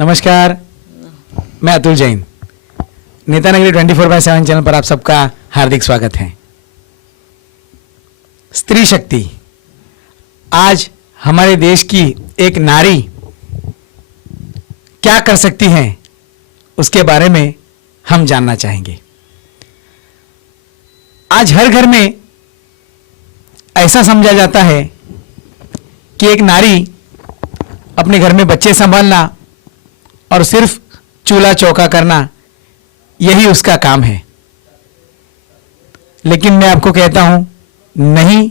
नमस्कार, मैं अतुल जैन। नेता नगरी 24/7 चैनल पर आप सबका हार्दिक स्वागत है। स्त्री शक्ति, आज हमारे देश की एक नारी क्या कर सकती है उसके बारे में हम जानना चाहेंगे। आज हर घर में ऐसा समझा जाता है कि एक नारी अपने घर में बच्चे संभालना और सिर्फ चूल्हा चौका करना यही उसका काम है। लेकिन मैं आपको कहता हूं, नहीं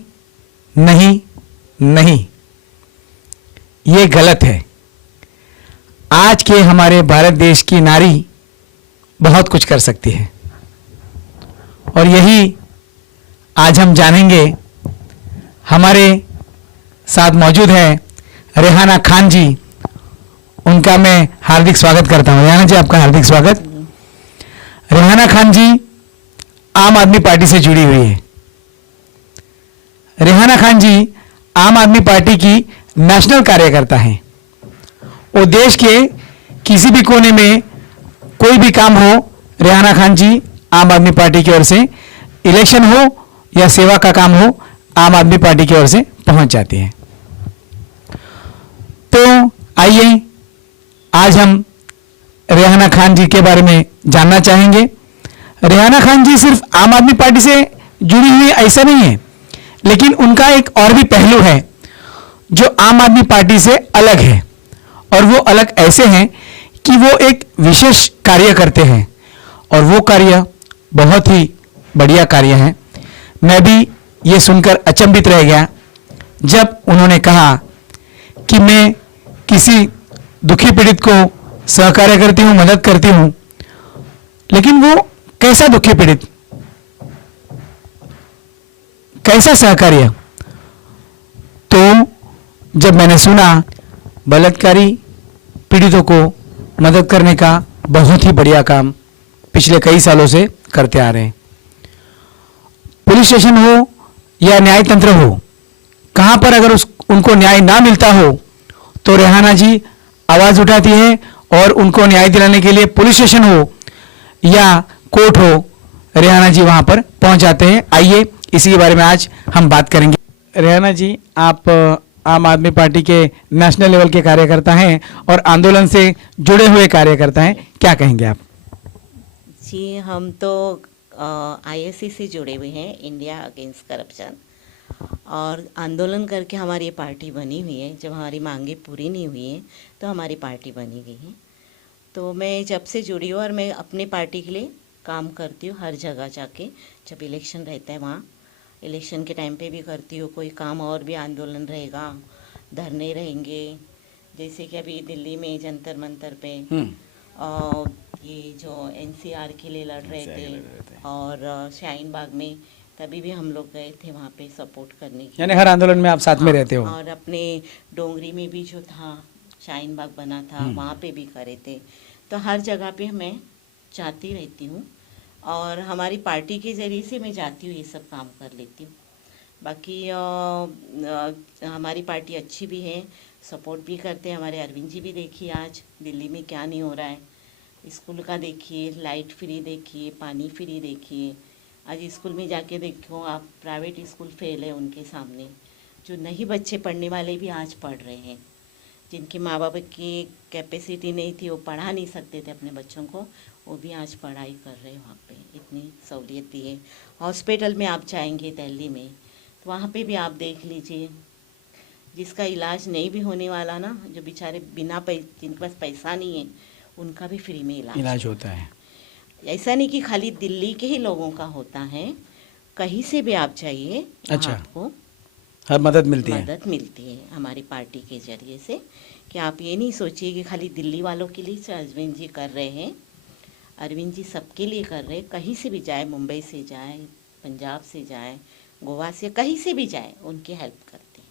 नहीं नहीं, ये गलत है। आज के हमारे भारत देश की नारी बहुत कुछ कर सकती है और यही आज हम जानेंगे। हमारे साथ मौजूद है रेहाना खान जी, उनका मैं हार्दिक स्वागत करता हूं। रेहाना जी, आपका हार्दिक स्वागत। रेहाना खान जी आम आदमी पार्टी से जुड़ी हुई है। रेहाना खान जी आम आदमी पार्टी की नेशनल कार्यकर्ता हैं। वो देश के किसी भी कोने में कोई भी काम हो, रेहाना खान जी आम आदमी पार्टी की ओर से, इलेक्शन हो या सेवा का काम हो, आम आदमी पार्टी की ओर से पहुंच जाती हैं। तो आइए आज हम रेहाना खान जी के बारे में जानना चाहेंगे। रेहाना खान जी सिर्फ आम आदमी पार्टी से जुड़ी हुई ऐसा नहीं है, लेकिन उनका एक और भी पहलू है जो आम आदमी पार्टी से अलग है। और वो अलग ऐसे हैं कि वो एक विशेष कार्य करते हैं और वो कार्य बहुत ही बढ़िया कार्य है। मैं भी ये सुनकर अचंभित रह गया जब उन्होंने कहा कि मैं किसी दुखी पीड़ित को सहकार्य करती हूं, मदद करती हूं। लेकिन वो कैसा दुखी पीड़ित, कैसा सहकार्य? तो जब मैंने सुना बलात्कारी पीड़ितों को मदद करने का बहुत ही बढ़िया काम पिछले कई सालों से करते आ रहे हैं। पुलिस स्टेशन हो या न्याय तंत्र हो, कहां पर अगर उनको न्याय ना मिलता हो तो रेहाना जी आवाज उठाती है और उनको न्याय दिलाने के लिए पुलिस स्टेशन हो या कोर्ट हो, रेहाना जी वहां पर पहुंच जाते हैं। आइए इसी के बारे में आज हम बात करेंगे। रेहाना जी, आप आम आदमी पार्टी के नेशनल लेवल के कार्यकर्ता हैं और आंदोलन से जुड़े हुए कार्यकर्ता हैं, क्या कहेंगे आप? जी, हम तो ISC से जुड़े हुए हैं, इंडिया अगेंस्ट करप्शन, और आंदोलन करके हमारी ये पार्टी बनी हुई है। जब हमारी मांगे पूरी नहीं हुई हैं तो हमारी पार्टी बनी गई है। तो मैं जब से जुड़ी हूँ और मैं अपनी पार्टी के लिए काम करती हूँ हर जगह जाके। जब इलेक्शन रहता है वहाँ इलेक्शन के टाइम पे भी करती हूँ। कोई काम और भी आंदोलन रहेगा, धरने रहेंगे, जैसे कि अभी दिल्ली में जंतर मंतर पे और ये जो NCR के लिए लड़ रहे थे और शाहीन बाग में, तभी भी हम लोग गए थे वहाँ पे सपोर्ट करने के। यानी हर आंदोलन में आप साथ में रहते हो? और अपने डोंगरी में भी जो था शाहीन बाग बना था, वहाँ पे भी करे थे। तो हर जगह पे मैं जाती रहती हूँ और हमारी पार्टी के ज़रिए से मैं जाती हूँ, ये सब काम कर लेती हूँ। बाकी हमारी पार्टी अच्छी भी है, सपोर्ट भी करते हैं। हमारे अरविंद जी भी देखिए आज दिल्ली में क्या नहीं हो रहा है, स्कूल का देखिए, लाइट फ्री देखिए, पानी फ्री देखिए। आज स्कूल में जाके देखो आप, प्राइवेट स्कूल फेल है उनके सामने। जो नहीं बच्चे पढ़ने वाले भी आज पढ़ रहे हैं, जिनके माँ बाप की कैपेसिटी नहीं थी, वो पढ़ा नहीं सकते थे अपने बच्चों को, वो भी आज पढ़ाई कर रहे हैं वहाँ पे। इतनी सहूलियत दी है। हॉस्पिटल में आप जाएंगे दिल्ली में तो वहाँ पे भी आप देख लीजिए, जिसका इलाज नहीं भी होने वाला ना, जो बेचारे जिनके पास पैसा नहीं है, उनका भी फ्री में इलाज होता है। ऐसा नहीं कि खाली दिल्ली के ही लोगों का होता है, कहीं से भी आप जाइए, अच्छा, आपको हर मदद मिलती है हमारी पार्टी के जरिए से। कि आप ये नहीं सोचिए कि खाली दिल्ली वालों के लिए अरविंद जी कर रहे हैं। अरविंद जी सबके लिए कर रहे हैं। कहीं से भी जाए, मुंबई से जाए, पंजाब से जाए, गोवा से, कहीं से भी जाए, उनकी हेल्प करते हैं।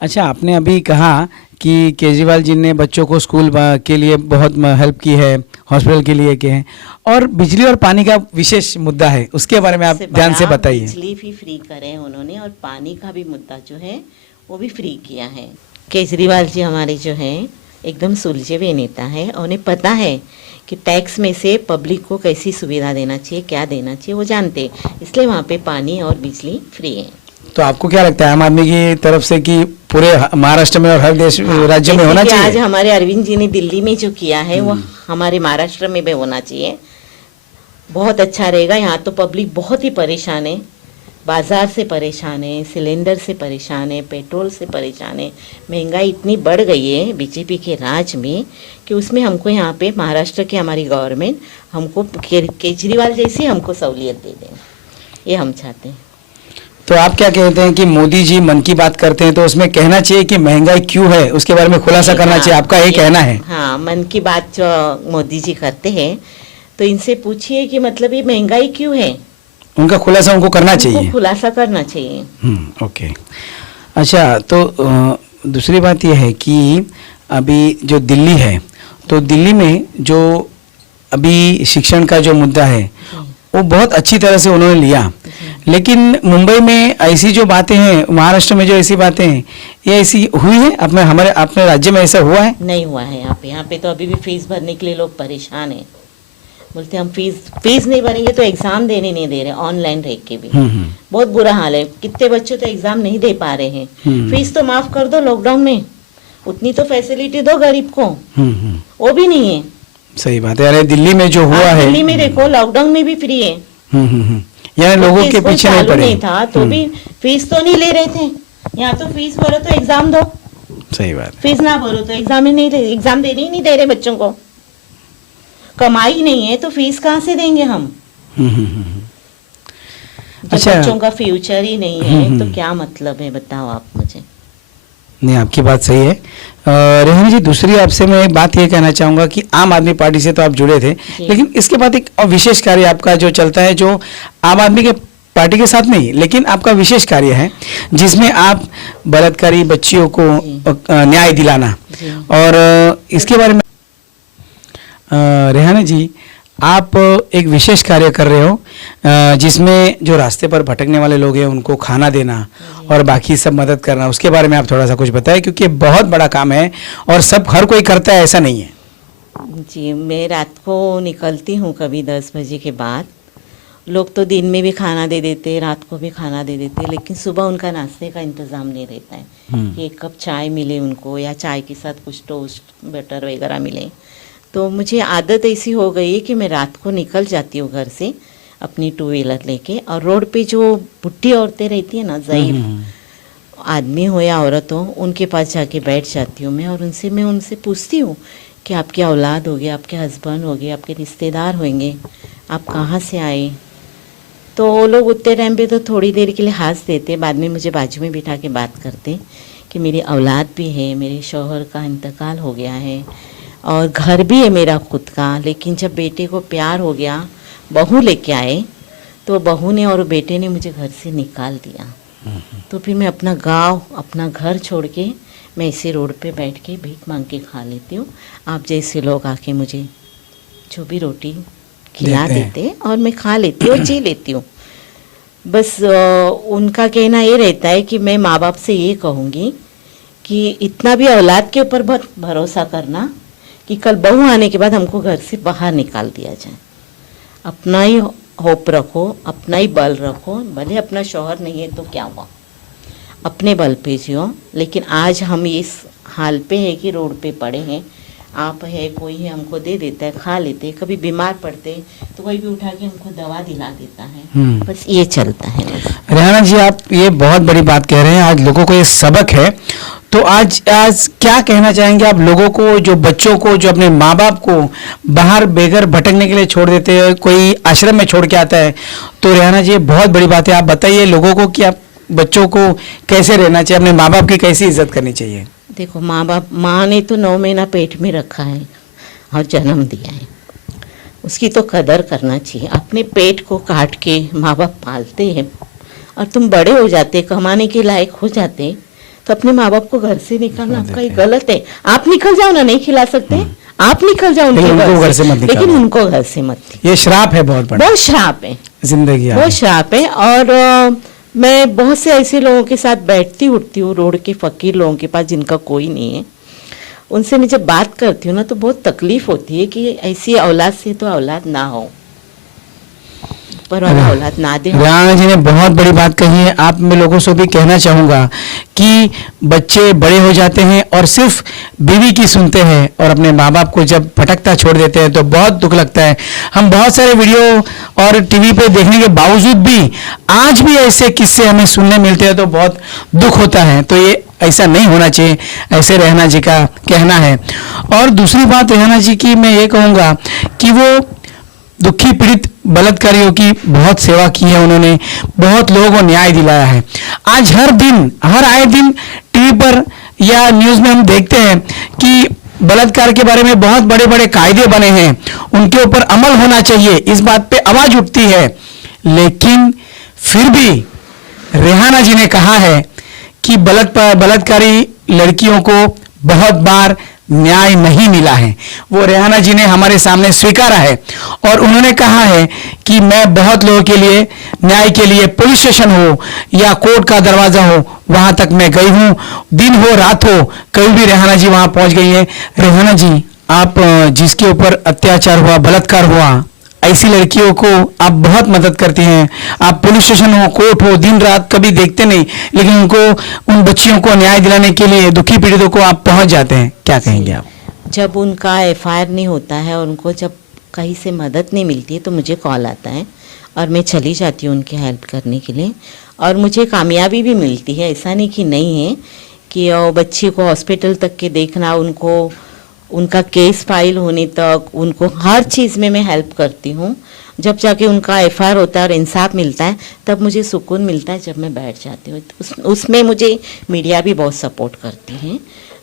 अच्छा, आपने अभी कहा कि केजरीवाल जी ने बच्चों को स्कूल के लिए बहुत हेल्प की है, हॉस्पिटल के लिए के हैं, और बिजली और पानी का विशेष मुद्दा है, उसके बारे में आप ध्यान से बताइए। बिजली भी फ्री करे हैं उन्होंने और पानी का भी मुद्दा जो है वो भी फ्री किया है। केजरीवाल जी हमारे जो हैं एकदम सुलझे हुए नेता है और उन्हें पता है कि टैक्स में से पब्लिक को कैसी सुविधा देना चाहिए, क्या देना चाहिए, वो जानते हैं। इसलिए वहाँ पे पानी और बिजली फ्री है। तो आपको क्या लगता है आम आदमी की तरफ से कि पूरे महाराष्ट्र में और हर देश राज्य में जैसे होना कि आज चाहिए? हमारे अरविंद जी ने दिल्ली में जो किया है वो हमारे महाराष्ट्र में भी होना चाहिए। बहुत अच्छा रहेगा। यहाँ तो पब्लिक बहुत ही परेशान है, बाजार से परेशान है, सिलेंडर से परेशान है, पेट्रोल से परेशान है। महंगाई इतनी बढ़ गई है बीजेपी के राज में कि उसमें हमको यहाँ पे महाराष्ट्र की हमारी गवर्नमेंट हमको केजरीवाल जैसी हमको सहूलियत दे दें, ये हम चाहते हैं। तो आप क्या कहते हैं कि मोदी जी मन की बात करते हैं तो उसमें कहना चाहिए कि महंगाई क्यों है, उसके बारे में खुलासा करना चाहिए, आपका ये कहना है? हाँ, मन की बात जो मोदी जी करते हैं तो इनसे पूछिए कि मतलब ये महंगाई क्यों है, उनका खुलासा उनको करना चाहिए। उनको खुलासा करना चाहिए। ओके। अच्छा, तो दूसरी बात यह है कि अभी जो दिल्ली है, तो दिल्ली में जो अभी शिक्षण का जो मुद्दा है वो बहुत अच्छी तरह से उन्होंने लिया, लेकिन मुंबई में ऐसी जो बातें हैं, महाराष्ट्र में जो ऐसी बातें हैं, ये ऐसी हुई है हमारे अपने राज्य में ऐसा हुआ है? नहीं हुआ है। यहाँ पे तो अभी भी फीस भरने के लिए लोग परेशान हैं। बोलते हम फीस नहीं भरेंगे तो एग्जाम देने नहीं दे रहे, ऑनलाइन रह के भी बहुत बुरा हाल है। कितने बच्चे तो एग्जाम नहीं दे पा रहे हैं। फीस तो माफ कर दो, लॉकडाउन में उतनी तो फैसिलिटी दो गरीब को, वो भी नहीं है। सही बात है। अरे दिल्ली में जो हुआ है, दिल्ली में देखो लॉकडाउन में भी फ्री है। यानी लोगों के पीछे नहीं पड़े। नहीं था तो भी फीस तो नहीं ले रहे थे। यहाँ तो फीस भरो तो एग्जाम दो। सही बात। फीस ना भरो तो एग्जाम देने ही नहीं दे रहे बच्चों को। कमाई नहीं है तो फीस कहाँ से देंगे हम? अच्छा, बच्चों का फ्यूचर ही नहीं है तो क्या मतलब है, बताओ आप मुझे। नहीं, आपकी बात सही है। रेहाना जी, दूसरी आपसे मैं एक बात ये कहना चाहूँगा कि आम आदमी पार्टी से तो आप जुड़े थे, लेकिन इसके बाद एक विशेष कार्य आपका जो चलता है, जो आम आदमी के पार्टी के साथ नहीं, लेकिन आपका विशेष कार्य है जिसमें आप बलात्कारी बच्चियों को न्याय दिलाना, और इसके बारे में रेहाना जी, आप एक विशेष कार्य कर रहे हो जिसमें जो रास्ते पर भटकने वाले लोग हैं उनको खाना देना और बाकी सब मदद करना, उसके बारे में आप थोड़ा सा कुछ बताएं, क्योंकि ये बहुत बड़ा काम है और सब हर कोई करता है, ऐसा नहीं है। जी, मैं रात को निकलती हूँ कभी 10 बजे के बाद। लोग तो दिन में भी खाना दे देते, रात को भी खाना दे देते, लेकिन सुबह उनका नाश्ते का इंतज़ाम नहीं रहता है कि एक कप चाय मिले उनको, या चाय के साथ कुछ टोस्ट बटर वगैरह मिले। तो मुझे आदत ऐसी हो गई है कि मैं रात को निकल जाती हूँ घर से अपनी 2 व्हीलर लेके, और रोड पे जो बुढ़ी औरतें रहती हैं ना, ज़ईफ़ आदमी हो या औरत हो, उनके पास जाके बैठ जाती हूँ मैं, और मैं उनसे पूछती हूँ कि आपकी औलाद होगी, आपके हस्बैंड होंगे, आपके रिश्तेदार होंगे, आप कहाँ से आए? तो वो लोग उतने टाइम पे तो थोड़ी देर के लिए हंस देते, बाद में मुझे बाजू में बिठा के बात करते कि मेरी औलाद भी है, मेरे शौहर का इंतकाल हो गया है और घर भी है मेरा खुद का, लेकिन जब बेटे को प्यार हो गया, बहू लेके आए, तो बहू ने और बेटे ने मुझे घर से निकाल दिया। तो फिर मैं अपना गांव, अपना घर छोड़ के मैं इसी रोड पे बैठ के भीख मांग के खा लेती हूँ। आप जैसे लोग आके मुझे जो भी रोटी खिला देते और मैं खा लेती हूँ, जी लेती हूँ। बस उनका कहना ये रहता है कि मैं माँ बाप से ये कहूँगी कि इतना भी औलाद के ऊपर बहुत भरोसा करना कि कल बहू आने के बाद हमको घर से बाहर निकाल दिया जाए। अपना ही होप रखो, अपना ही बल रखो, भले अपना शौहर नहीं है तो क्या हुआ, अपने बल पे जियो। लेकिन आज हम इस हाल पे है कि रोड पे पड़े हैं, आप है कोई है हमको दे देता है, खा लेते, कभी बीमार पड़ते तो कोई भी उठा के हमको दवा दिला देता है, बस ये चलता है। रेहाना जी, आप ये बहुत बड़ी बात कह रहे हैं, आज लोगों को ये सबक है। तो आज क्या कहना चाहेंगे आप लोगों को, जो बच्चों को, जो अपने माँ बाप को बाहर बेघर भटकने के लिए छोड़ देते हैं, कोई आश्रम में छोड़ के आता है? तो रेहाना जी, ये बहुत बड़ी बात है, आप बताइए लोगों को कि आप बच्चों को कैसे रहना चाहिए, अपने माँ बाप की कैसी इज्जत करनी चाहिए? देखो, माँ ने तो 9 महीना पेट में रखा है और जन्म दिया है, उसकी तो कदर करना चाहिए। अपने पेट को काट के माँ बाप पालते हैं और तुम बड़े हो जाते, कमाने के लायक हो जाते, तो अपने माँ बाप को घर से निकालना आपका ही गलत है। आप निकल जाओ ना, नहीं खिला सकते, आप निकल जाओ उनके घर से मत, लेकिन उनको घर से मत। ये श्राप है, बहुत बड़ा, बहुत श्राप है जिंदगी, बहुत श्राप है। और मैं बहुत से ऐसे लोगों के साथ बैठती उठती हूँ, रोड के फकीर लोगों के पास जिनका कोई नहीं है, उनसे मैं जब बात करती हूँ ना तो बहुत तकलीफ होती है कि ऐसी औलाद से तो औलाद ना हो, पर वाला औलाद ना दे। राणा जी ने बहुत बड़ी बात कही है। आप मैं लोगों से भी कहना चाहूँगा कि बच्चे बड़े हो जाते हैं और सिर्फ बीवी की सुनते हैं और अपने माँ बाप को जब भटकता छोड़ देते हैं तो बहुत दुख लगता है। हम बहुत सारे वीडियो और टीवी पे देखने के बावजूद भी आज भी ऐसे किस्से हमें सुनने मिलते हैं तो बहुत दुख होता है। तो ये ऐसा नहीं होना चाहिए, ऐसे रेहाना जी का कहना है। और दूसरी बात रेहाना जी की मैं ये कहूँगा कि वो दुखी पीड़ित बलात्कारियों की बहुत सेवा की है उन्होंने, बहुत लोगों को न्याय दिलाया है। आज हर दिन हर आए दिन टीवी पर या न्यूज़ में हम देखते हैं कि बलात्कार के बारे में बहुत बड़े बड़े कायदे बने हैं, उनके ऊपर अमल होना चाहिए, इस बात पे आवाज उठती है। लेकिन फिर भी रेहाना जी ने कहा है कि बलात्कारी लड़कियों को बहुत बार न्याय नहीं मिला है। वो रेहाना जी ने हमारे सामने स्वीकारा है और उन्होंने कहा है कि मैं बहुत लोगों के लिए न्याय के लिए पुलिस स्टेशन हो या कोर्ट का दरवाजा हो वहां तक मैं गई हूं, दिन हो रात हो कभी भी रेहाना जी वहां पहुंच गई है। रेहाना जी, आप जिसके ऊपर अत्याचार हुआ, बलात्कार हुआ, ऐसी लड़कियों को आप बहुत मदद करती हैं। आप पुलिस स्टेशन हो, कोर्ट हो, दिन रात कभी देखते नहीं, लेकिन उनको, उन बच्चियों को न्याय दिलाने के लिए, दुखी पीड़ितों को आप पहुंच जाते हैं। क्या कहेंगे आप? जब उनका एफआईआर नहीं होता है और उनको जब कहीं से मदद नहीं मिलती है तो मुझे कॉल आता है और मैं चली जाती हूँ उनकी हेल्प करने के लिए और मुझे कामयाबी भी मिलती है। ऐसा नहीं कि नहीं है कि बच्ची को हॉस्पिटल तक के देखना, उनको उनका केस फाइल होने तक, उनको हर चीज़ में मैं हेल्प करती हूँ। जब जाके उनका एफआईआर होता है और इंसाफ मिलता है तब मुझे सुकून मिलता है जब मैं बैठ जाती हूँ। उसमें मुझे मीडिया भी बहुत सपोर्ट करती है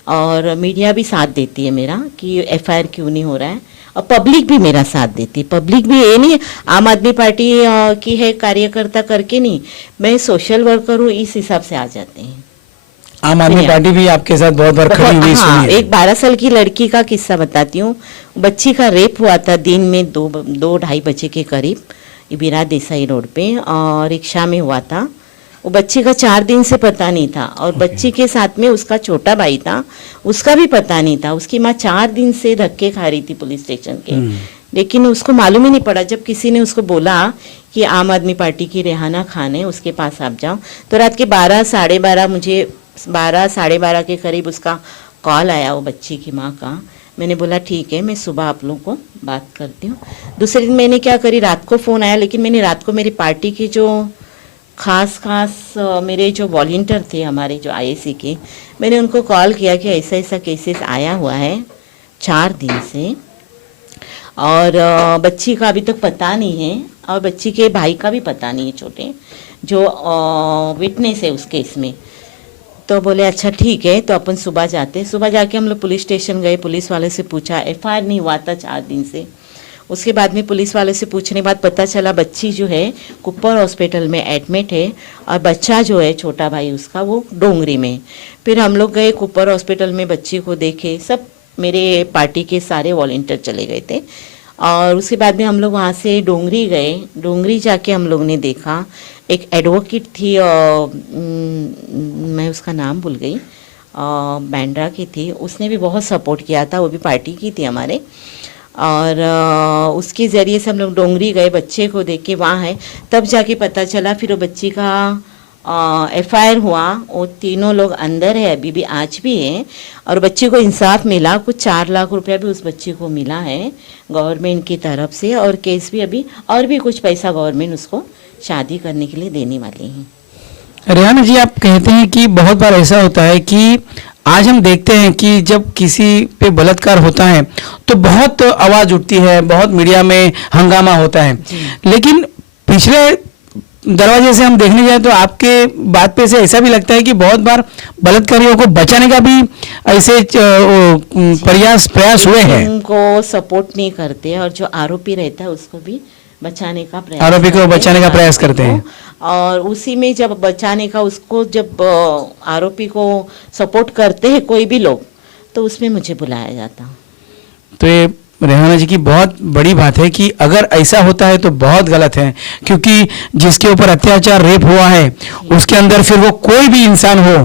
और मीडिया भी साथ देती है मेरा कि एफआईआर क्यों नहीं हो रहा है, और पब्लिक भी मेरा साथ देती है। पब्लिक भी ये नहीं आम आदमी पार्टी की है कार्यकर्ता करके नहीं, मैं सोशल वर्कर हूँ, इस हिसाब से आ जाते हैं। आम आदमी पार्टी भी आपके साथ बहुत बार खड़ी हुई हाँ, सुनी है। एक 12 साल की लड़की का किस्सा बताती हूँ। बच्ची का रेप हुआ था दिन में 2-2:30 बजे के करीब इबिरा देसाई रोड पे और रिक्शा में हुआ था। वो बच्ची का 4 दिन से पता नहीं था और बच्ची के साथ में उसका छोटा भाई था, उसका भी पता नहीं था। उसकी माँ 4 दिन से धक्के खा रही थी पुलिस स्टेशन के, लेकिन उसको मालूम ही नहीं पड़ा। जब किसी ने उसको बोला कि आम आदमी पार्टी की रेहाना खान है, उसके पास आप जाओ, तो रात के 12 साढ़े 12 मुझे 12 साढ़े 12 के करीब उसका कॉल आया वो बच्ची की माँ का। मैंने बोला ठीक है, मैं सुबह आप लोगों को बात करती हूँ। दूसरे दिन मैंने क्या करी, रात को फ़ोन आया, लेकिन मैंने रात को मेरी पार्टी के जो खास मेरे जो वॉलंटियर थे हमारे जो आईएसी के, मैंने उनको कॉल किया कि ऐसा ऐसा केसेस आया हुआ है 4 दिन से और बच्ची का अभी तक पता नहीं है और बच्ची के भाई का भी पता नहीं है, छोटे जो विटनेस है उस केस में। तो बोले अच्छा ठीक है, तो अपन सुबह जाते। सुबह जाके हम लोग पुलिस स्टेशन गए, पुलिस वाले से पूछा, एफआईआर नहीं हुआ था 4 दिन से। उसके बाद में पुलिस वाले से पूछने के बाद पता चला बच्ची जो है कुप्पर हॉस्पिटल में एडमिट है और बच्चा जो है छोटा भाई उसका वो डोंगरी में। फिर हम लोग गए कुप्पर हॉस्पिटल में, बच्ची को देखे, सब मेरे पार्टी के सारे वॉलंटियर चले गए थे। और उसके बाद में हम लोग वहाँ से डोंगरी गए। डोंगरी जाके हम लोग ने देखा एक एडवोकेट थी, मैं उसका नाम भूल गई, बैंड्रा की थी, उसने भी बहुत सपोर्ट किया था, वो भी पार्टी की थी हमारे। और उसके ज़रिए से हम लोग डोंगरी गए, बच्चे को देख के वहाँ है, तब जाके पता चला। फिर वो बच्ची का एफआईआर हुआ, वो तीनों लोग अंदर है, अभी भी आज भी है, और बच्ची को इंसाफ मिला। कुछ 4 लाख रुपया भी उस बच्ची को मिला है गवर्नमेंट की तरफ से, और केस भी अभी और भी कुछ पैसा गवर्नमेंट उसको शादी करने के लिए देने वाली है। रेहाना जी, आप कहते हैं कि बहुत बार ऐसा होता है कि आज हम देखते हैं कि जब किसी पे बलात्कार होता है तो बहुत आवाज उठती है, बहुत मीडिया में हंगामा होता है, लेकिन पिछले दरवाजे से हम देखने जाए तो आपके बात पे से ऐसा भी लगता है कि बहुत बार बलात्कारियों को बचाने का भी ऐसे प्रयास हुए हैं। उनको सपोर्ट नहीं करते और जो आरोपी रहता है उसको भी बचाने का प्रयास, आरोपी को बचाने का प्रयास करते हैं। और उसी में जब बचाने का, उसको जब आरोपी को सपोर्ट करते हैं कोई भी लोग, तो उसमें मुझे बुलाया जाता। तो ये रेहाना जी की बहुत बड़ी बात है कि अगर ऐसा होता है तो बहुत गलत है, क्योंकि जिसके ऊपर अत्याचार रेप हुआ है उसके अंदर फिर वो कोई भी इंसान हो,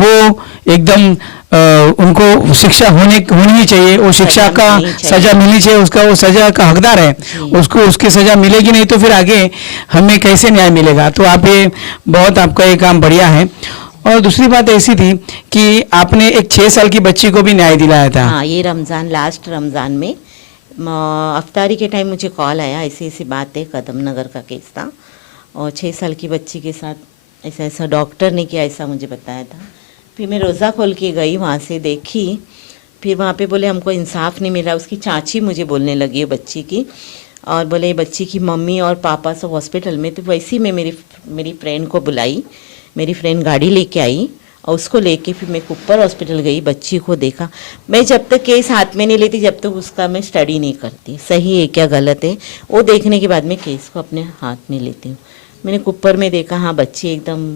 वो एकदम उनको शिक्षा होनी ही चाहिए, वो शिक्षा का सजा मिलनी चाहिए, उसका वो सजा का हकदार है, उसको उसकी सजा मिलेगी, नहीं तो फिर आगे हमें कैसे न्याय मिलेगा। तो आप ये बहुत आपका ये काम बढ़िया है। और दूसरी बात ऐसी थी कि आपने एक 6 साल की बच्ची को भी न्याय दिलाया था। हाँ, ये रमज़ान, लास्ट रमज़ान में अफ्तारी के टाइम मुझे कॉल आया, ऐसी ऐसी बात है, कदम नगर का केस था और 6 साल की बच्ची के साथ ऐसा ऐसा डॉक्टर ने किया, ऐसा मुझे बताया था। फिर मैं रोज़ा खोल के गई, वहाँ से देखी, फिर वहाँ पे बोले हमको इंसाफ नहीं मिला। उसकी चाची मुझे बोलने लगी है बच्ची की, और बोले बच्ची की मम्मी और पापा सब हॉस्पिटल में। तो वैसे ही मैं मेरी फ्रेंड को बुलाई, मेरी फ्रेंड गाड़ी लेके आई और उसको लेके फिर मैं कुप्पर हॉस्पिटल गई, बच्ची को देखा। मैं जब तक केस हाथ में नहीं लेती, जब तक उसका मैं स्टडी नहीं करती सही है क्या गलत है, वो देखने के बाद मैं केस को अपने हाथ में लेती हूँ। मैंने कुप्पर में देखा, हाँ बच्ची एकदम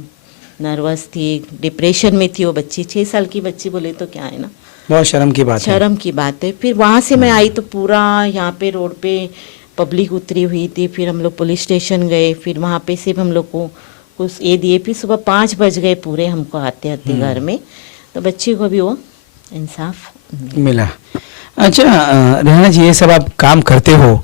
नर्वस थी, डिप्रेशन में थी वो बच्ची, 6 साल की बच्ची बोले तो क्या है ना, बहुत शर्म की बात है। शर्म की बात है। फिर वहाँ से मैं आई तो पूरा यहाँ पे रोड पे पब्लिक उतरी हुई थी। फिर हम लोग पुलिस स्टेशन गए, फिर वहाँ पे सिर्फ हम लोग को कुछ ये दिए, फिर सुबह 5 बज गए पूरे हमको आते आते घर में। तो बच्ची को भी वो इंसाफ मिला। अच्छा रेहाना जी, ये सब आप काम करते हो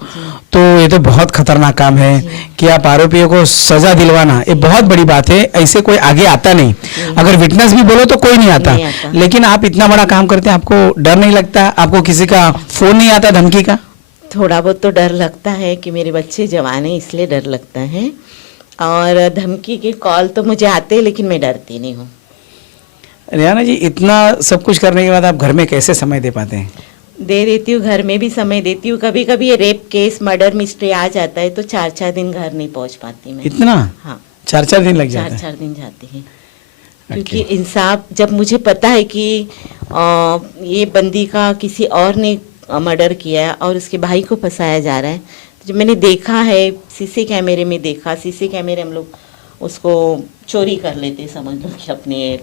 तो ये तो बहुत खतरनाक काम है कि आप आरोपियों को सजा दिलवाना, ये बहुत बड़ी बात है। ऐसे कोई आगे आता नहीं, अगर विटनेस भी बोलो तो कोई नहीं आता, लेकिन आप इतना बड़ा काम करते हैं, आपको डर नहीं लगता? आपको किसी का फोन नहीं आता धमकी का? थोड़ा बहुत तो डर लगता है कि मेरे बच्चे जवान हैं, इसलिए डर लगता है। और धमकी के कॉल तो मुझे आते हैं, लेकिन मैं डरती नहीं हूँ। रेहाना जी, इतना सब कुछ करने के बाद आप घर में कैसे समय दे पाते हैं? दे देती हूँ, घर में भी समय देती हूँ। कभी कभी ये रेप केस, मर्डर मिस्ट्री आ जाता है तो 4-4 दिन घर नहीं पहुँच पाती मैं। इतना? हाँ, 4-4 दिन लग जाता है? 4-4 दिन जाते हैं, क्योंकि इंसाफ, जब मुझे पता है कि ये बंदी का किसी और ने मर्डर किया है और उसके भाई को फंसाया जा रहा है, जब मैंने देखा है, सीसी कैमरे में देखा, सीसी कैमरे हम लोग उसको चोरी कर लेते समझ लो कि अपने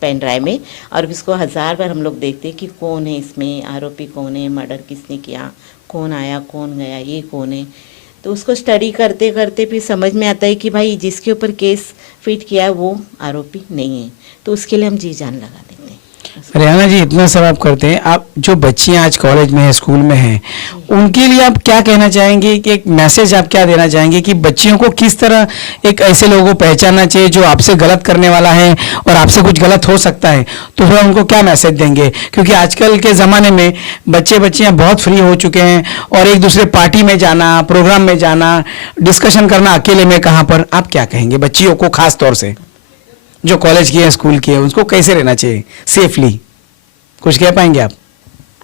पेन ड्राइव में, और उसको 1000 बार हम लोग देखते कि कौन है इसमें आरोपी, कौन है, मर्डर किसने किया, कौन आया कौन गया, ये कौन है। तो उसको स्टडी करते करते फिर समझ में आता है कि भाई जिसके ऊपर केस फिट किया है वो आरोपी नहीं है, तो उसके लिए हम जी जान लगा देते हैं। रेहाना जी, इतना सब आप करते हैं, आप जो बच्चियां आज कॉलेज में हैं, स्कूल में हैं, उनके लिए आप क्या कहना चाहेंगे कि एक मैसेज आप क्या देना चाहेंगे कि बच्चियों को किस तरह एक ऐसे लोगों को पहचानना चाहिए जो आपसे गलत करने वाला है और आपसे कुछ गलत हो सकता है, तो फिर उनको क्या मैसेज देंगे? क्योंकि आजकल के ज़माने में बच्चियां बहुत फ्री हो चुके हैं और एक दूसरे पार्टी में जाना, प्रोग्राम में जाना, डिस्कशन करना अकेले में कहाँ पर, आप क्या कहेंगे बच्चियों को, खास तौर से जो कॉलेज की है, स्कूल की है, उसको कैसे रहना चाहिए सेफली? कुछ कह पाएंगे आप?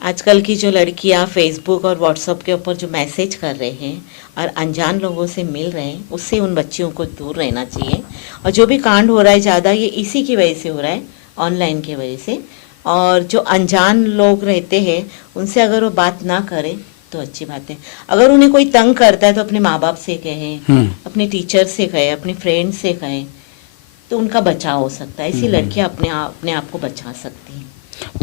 आजकल की जो लड़कियां फेसबुक और व्हाट्सएप के ऊपर जो मैसेज कर रहे हैं और अनजान लोगों से मिल रहे हैं, उससे उन बच्चियों को दूर रहना चाहिए। और जो भी कांड हो रहा है ज़्यादा, ये इसी की वजह से हो रहा है, ऑनलाइन की वजह से। और जो अनजान लोग रहते हैं उनसे अगर वो बात ना करें तो अच्छी बात है। अगर उन्हें कोई तंग करता है तो अपने माँ बाप से कहें, अपने टीचर से कहें, अपने फ्रेंड से कहें, तो उनका बचाव हो सकता है। ऐसी लड़कियां अपने आप को बचा सकती हैं।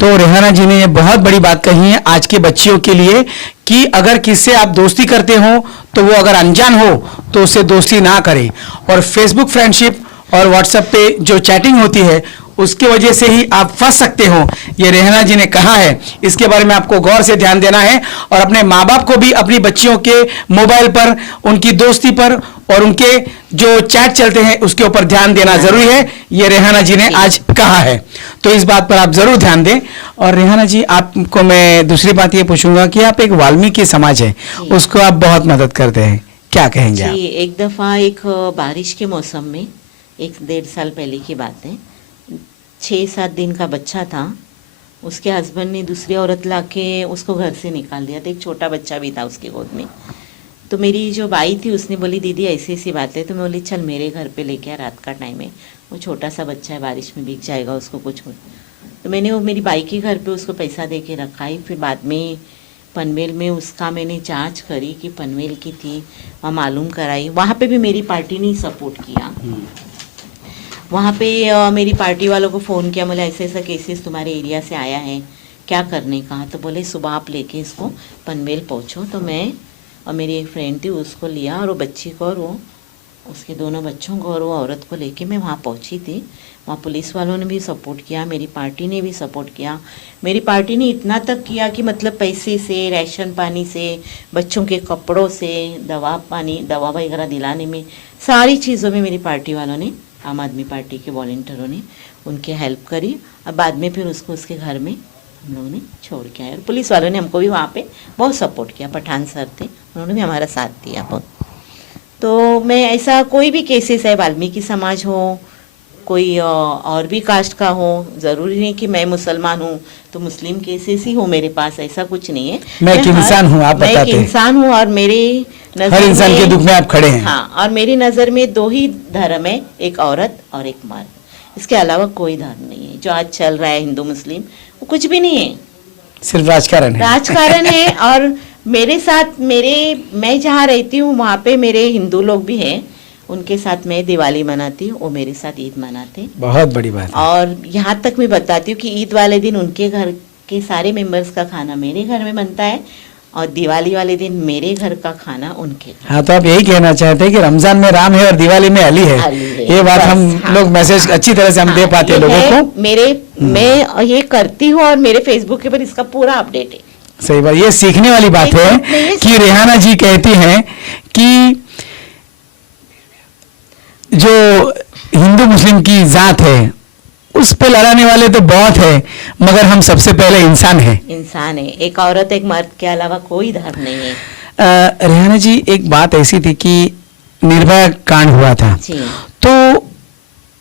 तो रेहाना जी ने ये बहुत बड़ी बात कही है आज के बच्चियों के लिए कि अगर किससे आप दोस्ती करते हो तो वो अगर अनजान हो तो उससे दोस्ती ना करें। और फेसबुक फ्रेंडशिप और व्हाट्सएप पे जो चैटिंग होती है उसकी वजह से ही आप फंस सकते हो, ये रेहाना जी ने कहा है। इसके बारे में आपको गौर से ध्यान देना है और अपने माँ बाप को भी अपनी बच्चियों के मोबाइल पर, उनकी दोस्ती पर और उनके जो चैट चलते हैं उसके ऊपर ध्यान देना जरूरी है, ये रेहाना जी ने आज कहा है। तो इस बात पर आप जरूर ध्यान दें। और रेहाना जी, आपको मैं दूसरी बात ये पूछूंगा कि आप एक वाल्मीकि समाज है, उसको आप बहुत मदद करते हैं, क्या कहेंगे आप? एक दफ़ा एक बारिश के मौसम में, 1-1.5 साल पहले की बात है, 6-7 दिन का बच्चा था, उसके हस्बैंड ने दूसरी औरत लाके उसको घर से निकाल दिया था। एक छोटा बच्चा भी था उसके गोद में। तो मेरी जो बाई थी उसने बोली दीदी ऐसी ऐसी बात है, तो मैं बोली चल मेरे घर पे लेके आ, रात का टाइम है, वो छोटा सा बच्चा है, बारिश में भीग जाएगा, उसको कुछ हो। तो मैंने वो मेरी बाई के घर पे उसको पैसा दे के रखा ही। फिर बाद में पनवेल में उसका मैंने जांच करी कि पनवेल की थी, वहाँ मालूम कराई, वहाँ पे भी मेरी पार्टी ने सपोर्ट किया। वहाँ पे मेरी पार्टी वालों को फ़ोन किया, बोले ऐसे ऐसा केसेस तुम्हारे एरिया से आया है, क्या करने का? तो बोले सुबह आप लेके इसको पनवेल पहुँचो। तो मैं और मेरी एक फ्रेंड थी, उसको लिया और वो बच्ची को और वो उसके दोनों बच्चों को और वो औरत को लेके मैं वहाँ पहुँची थी। वहाँ पुलिस वालों ने भी सपोर्ट किया, मेरी पार्टी ने भी सपोर्ट किया। मेरी पार्टी ने इतना तक किया कि मतलब पैसे से, राशन पानी से, बच्चों के कपड़ों से, दवा वगैरह दिलाने में, सारी चीज़ों में मेरी पार्टी वालों ने, आम आदमी पार्टी के वॉलंटियरों ने उनकी हेल्प करी। और बाद में फिर उसको उसके घर में हम लोगों ने छोड़ के आए। और पुलिस वालों ने हमको भी वहाँ पे बहुत सपोर्ट किया। पठान सर थे, उन्होंने भी हमारा साथ दिया बहुत। तो मैं ऐसा कोई भी केसेस है, वाल्मीकि समाज हो, कोई और भी कास्ट का हो, ज़रूरी नहीं कि मैं मुसलमान हूँ तो मुस्लिम केसेस ही हो मेरे पास, ऐसा कुछ नहीं है। मैं एक इंसान हूँ, आप बताते हैं। मैं एक इंसान हूँ और मेरे नजर हर इंसान के दुख में आप खड़े हैं। हाँ, और मेरी नज़र में दो ही धर्म है, एक औरत और एक मर्द। इसके अलावा कोई धर्म नहीं है। जो आज चल रहा है हिंदू मुस्लिम, वो कुछ भी नहीं है, सिर्फ राजकारण है। राजकारण है। और मेरे साथ मैं जहाँ रहती हूँ वहाँ पे मेरे हिंदू लोग भी हैं, उनके साथ मैं दिवाली मनाती हूँ, वो मेरे साथ ईद मनाते हैं। बहुत बड़ी बात है। और यहाँ तक मैं बताती हूँ कि ईद वाले दिन उनके घर के सारे मेंबर्स का खाना मेरे घर में बनता है और दिवाली वाले दिन मेरे घर का खाना उनके घर। हाँ, तो आप यही कहना चाहते हैं कि रमजान में राम है और दिवाली में अली है। ये बात हम लोग मैसेज अच्छी तरह से हम दे पाते हैं लोगों को। मैं ये करती हूँ और मेरे फेसबुक के ऊपर इसका पूरा अपडेट है। सही बात, ये सीखने वाली बात है कि रेहाना जी कहती हैं कि जो हिंदू मुस्लिम की जात है उस पे लड़ाने वाले तो बहुत है, मगर हम सबसे पहले इंसान हैं। इंसान है, एक औरत एक मर्द के अलावा कोई धर्म नहीं है। रेहाना जी, एक बात ऐसी थी कि निर्भया कांड हुआ था जी। तो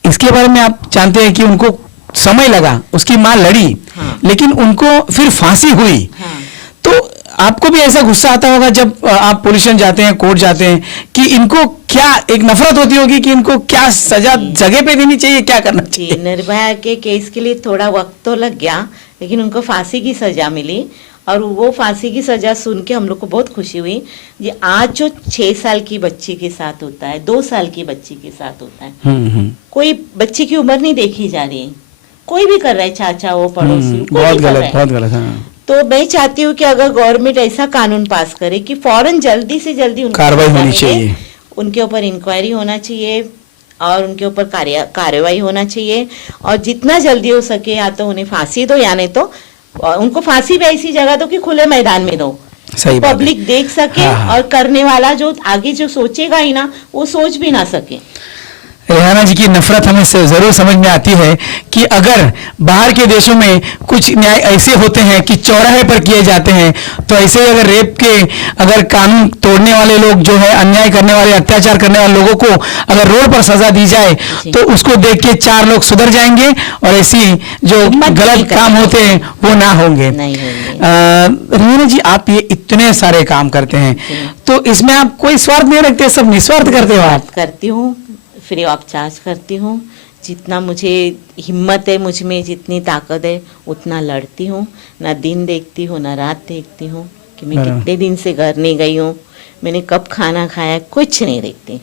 इसके बारे में आप जानते हैं कि उनको समय लगा, उसकी मां लड़ी, हाँ। लेकिन उनको फिर फांसी हुई। हाँ। तो आपको भी ऐसा गुस्सा आता होगा जब आप पुलिस स्टेशन जाते हैं, कोर्ट जाते हैं, कि इनको क्या एक नफरत होती होगी कि इनको क्या सजा जगह पे देनी चाहिए, क्या करना चाहिए? निर्भया के केस के लिए थोड़ा वक्त तो लग गया, लेकिन उनको फांसी की सजा मिली। और वो फांसी की सजा सुन के हम लोग को बहुत खुशी हुई। ये आज जो 6 साल की बच्ची के साथ होता है, 2 साल की बच्ची के साथ होता है, कोई बच्ची की उम्र नहीं देखी जा रही है, कोई भी कर रहा है, चाचा हो, पड़ोसी, कोई बहुत भी कर रहा गलत, है। बहुत गलत। हाँ। तो मैं चाहती हूँ कि अगर गवर्नमेंट ऐसा कानून पास करे कि फौरन जल्दी से जल्दी उनको कार्रवाई सजा होनी मिले, चाहिए, उनके ऊपर इंक्वायरी होना चाहिए और उनके ऊपर कार्रवाई होना चाहिए। और जितना जल्दी हो सके या तो उन्हें फांसी दो या नहीं तो उनको फांसी भी ऐसी जगह दो कि खुले मैदान में दो, सही बात है। पब्लिक देख सके। हाँ, हाँ। और करने वाला जो आगे जो सोचेगा ही ना, वो सोच भी ना सके। रेहाना जी की नफरत हमें जरूर समझ में आती है कि अगर बाहर के देशों में कुछ न्याय ऐसे होते हैं कि चौराहे पर किए जाते हैं, तो ऐसे ही अगर रेप के अगर कानून तोड़ने वाले लोग जो है, अन्याय करने वाले, अत्याचार करने वाले लोगों को अगर रोड पर सजा दी जाए तो उसको देख के 4 लोग सुधर जाएंगे और ऐसी जो गलत काम होते हैं वो ना होंगे। रेहाना जी, आप ये इतने सारे काम करते हैं तो इसमें आप कोई स्वार्थ नहीं रखते, सब निस्वार्थ करते हो आप? करती हूँ, फ्री ऑफ चार्ज करती हूँ। जितना मुझे हिम्मत है, मुझ में जितनी ताकत है उतना लड़ती हूँ। ना दिन देखती हूँ ना रात देखती हूँ कि मैं कितने दिन से घर नहीं गई हूँ, मैंने कब खाना खाया, कुछ नहीं देखती।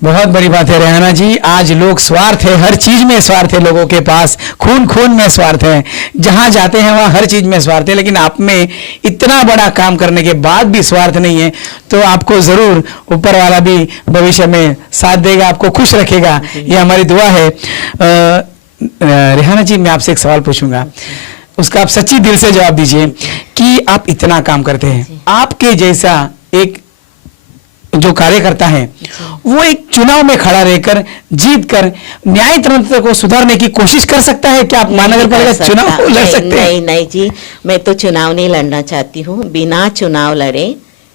बहुत बड़ी बात है रेहाना जी। आज लोग स्वार्थ है, हर चीज में स्वार्थ है लोगों के पास, खून खून में स्वार्थ है, जहां जाते हैं वहां हर चीज में स्वार्थ है। लेकिन आप में इतना बड़ा काम करने के बाद भी स्वार्थ नहीं है, तो आपको जरूर ऊपर वाला भी भविष्य में साथ देगा, आपको खुश रखेगा, ये हमारी दुआ है। रेहाना जी, मैं आपसे एक सवाल पूछूंगा, उसका आप सच्ची दिल से जवाब दीजिए कि आप इतना काम करते हैं, आपके जैसा एक जो कार्यकर्ता है वो एक चुनाव में खड़ा रहकर जीत कर न्याय तंत्र को सुधारने की कोशिश कर सकता है? क्या आप महानगर पालिका चुनाव लड़ सकते हैं? नहीं जी, मैं तो चुनाव नहीं लड़ना चाहती हूँ। बिना चुनाव लड़े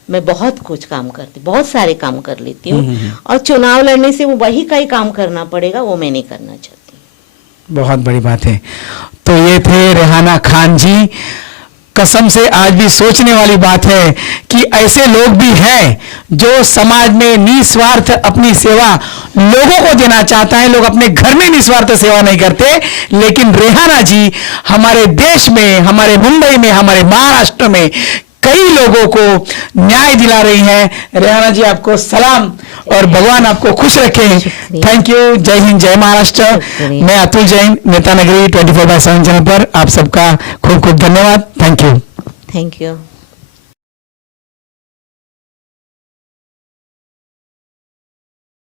मैं बहुत कुछ काम करती, बहुत सारे काम कर लेती हूँ। और चुनाव लड़ने से वो वही का ही काम करना पड़ेगा, वो मैं नहीं करना चाहती। बहुत बड़ी बात है। तो ये थे रेहाना खान जी। कसम से आज भी सोचने वाली बात है कि ऐसे लोग भी हैं जो समाज में निस्वार्थ अपनी सेवा लोगों को देना चाहता है। लोग अपने घर में निस्वार्थ सेवा नहीं करते, लेकिन रेहाना जी हमारे देश में, हमारे मुंबई में, हमारे महाराष्ट्र में कई लोगों को न्याय दिला रही हैं। रेहाना जी आपको सलाम और भगवान आपको खुश रखे। Thank you. जय हिंद, जय महाराष्ट्र। शुक्रिया। मैं अतुल जैन, नेता नगरी 24/7 चैनल पर आप सबका खूब खूब धन्यवाद। Thank you. Thank you.